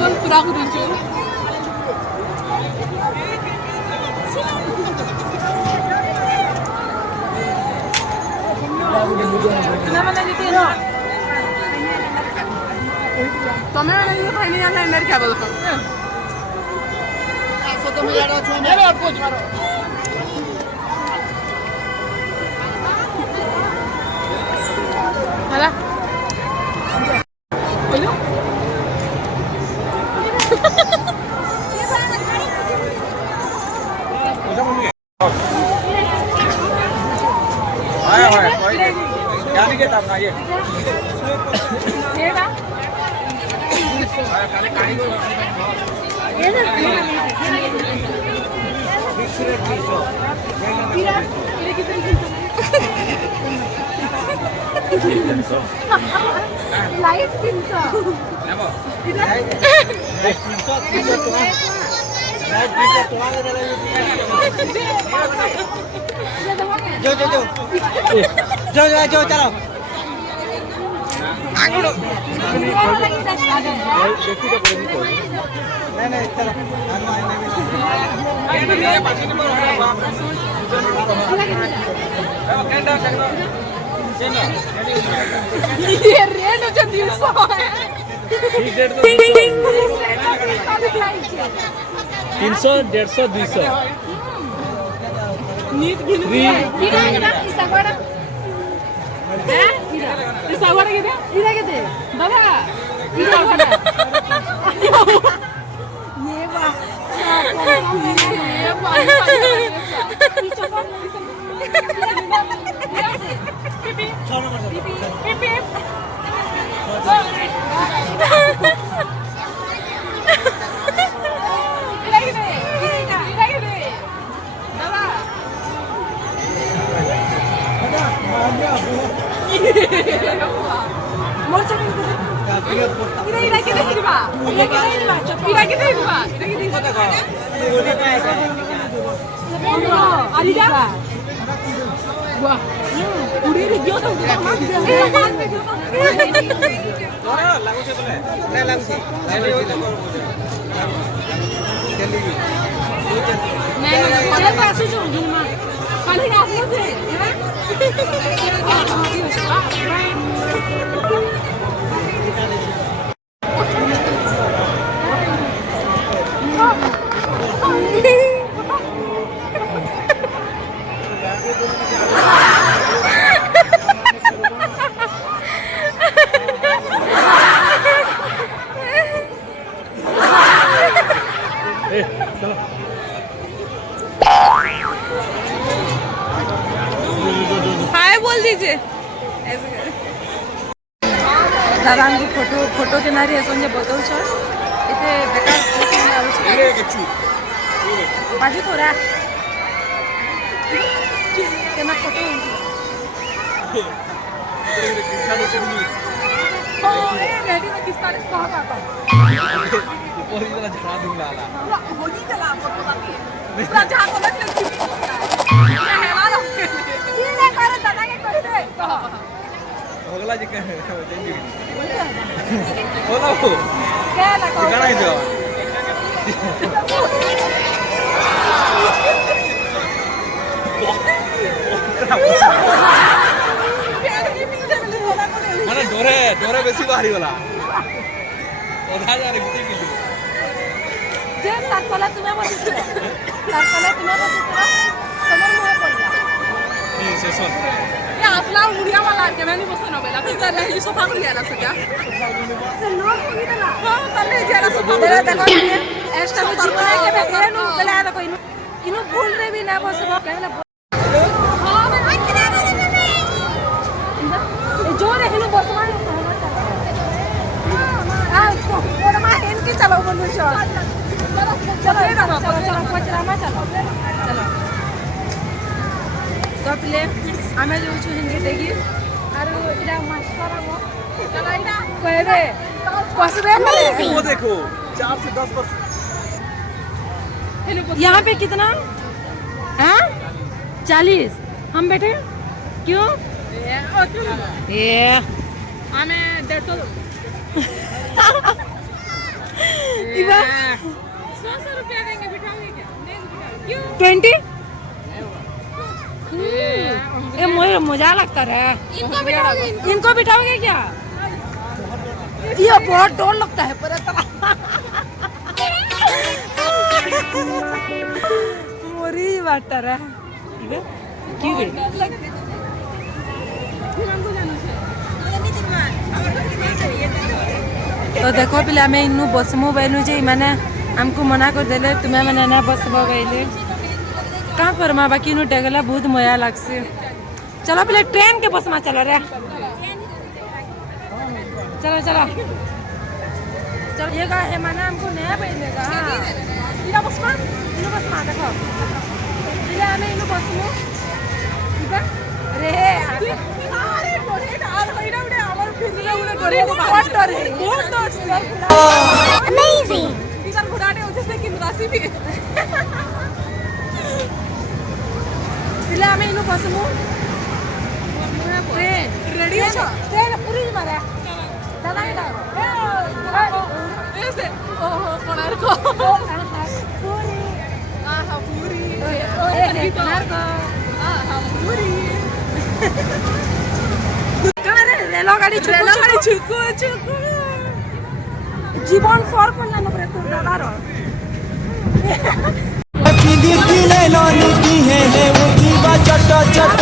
बोल पूरा करू छु ना मला देते ना तुम्ही मला ये खाई नहीं आला अंदर क्या बोलतो ऐसा तो मैं यार छु मेरे और कुछ मारो हाला बोलो आया है कोई क्या नहीं कहता अपना ये का आया खाली कहानी को ये ना फिक्स रेट 300 ये कितने लाइट 300 नेबो इधर 300 लाइट 300 तुम्हारे दे जो जो जो जो जो जो चलो आगड़ो नहीं नहीं चलो ये पास नंबर हो रहा ये रेट जो 300 है ठीक रेट तो 300 150 200 नीट गिन इरा इसा बडा है इसा बडा किती इरा किती बाबा इरा बडा ये बा ये बा पिपी पिपी मोर चक्कर इरा के देखिबा इरा के देखिबा आलिदा वाह उड़ी रे गयो तो मार दे मार पे गयो तोरा लागो से बोले ना लागो से लाइट जल्दी नहीं कोले पासु छु जुनमा खाली आसलो से हाय बोल दीजिए दादांगी फोटो फोटो के नारी असं बघू छ इथे बेकार माझी थोडा त्यांना फोटो रेडी में किसका रिस्पॉन्स आता ऊपर ही जरा झड़ा दूंगा आला हो जी चला फोटो बाकी पूरा जहां को लग लग हेला लो ये ले करे दादा के करते होगला जी के चेंज होला हो क्या लगा गाना ही दो माने डोरे डोरे बेसी बाहरी वाला ओधा जा रे किती किलो जे तारकला तुम्ही बसतो तारकला तुम्ही बसतो समोर मुळे पडला नहीं सेशन ये आपला मुडिया वाला के मैंने बसतो नबेला फिर त्याला ही सोफा कर गेला सगळा से लोग बघितला हां त्याला जरा सोफा देला देखो एक्स्ट्रा में जीवन है के बेनु गला देखो इनु भूल रे भी ना बसबो कहला हां मैं जो देखनु बसमा हां और मा इनकी चलो बनू चलो चलो तो पले आमे जो छु हिंदी देगी आरो इला मास्टर हम चलो इला कहबे पसबे वो देखो 4 से 10 वर्ष यहाँ पे कितना हैं 40 हम बैठे क्यों ये हमें 150 बा 100 रुपया देंगे, बिठाओगे क्या? नहीं बिठाओगे। क्यों? 20 ये मुझे मजा लगता है। इनको बिठाओगे क्या? ये बहुत डर लगता है पर मोरी वाटर है की रे तो देखो पिला मैं इन्नु बसमु बैनु जे माने हमको मना कर देले तुम्हें माने ना बसबो गइले का करमा बाकी इन्नु डगला बहुत मजा लागसे। चलो पहले ट्रेन के बस में चलो रे चलो चलो चलो ये का है माने हमको नया पहनेगा इना बस में देखो पहले हमें इन्नु बस में ठीक है रे अरे डोरे डाल होइना उडे हमर फिरले उडे डोरे बहुत डर है बहुत डर अमेजिंग इधर घोड़ाटे होते से किन राशि भी पहले हमें इन्नु बस में रेडी हो ट्रेन पूरी मारे दादा इधर ऐसे ओहो कोणार्क पूरी आहा पूरी ए कोणार्क आहा पूरी कहाँ रे रेलगाड़ी छुकु जीवन फर कोन न परे तू दादा रो की नीति ले लो नीति है वो की बा चट चट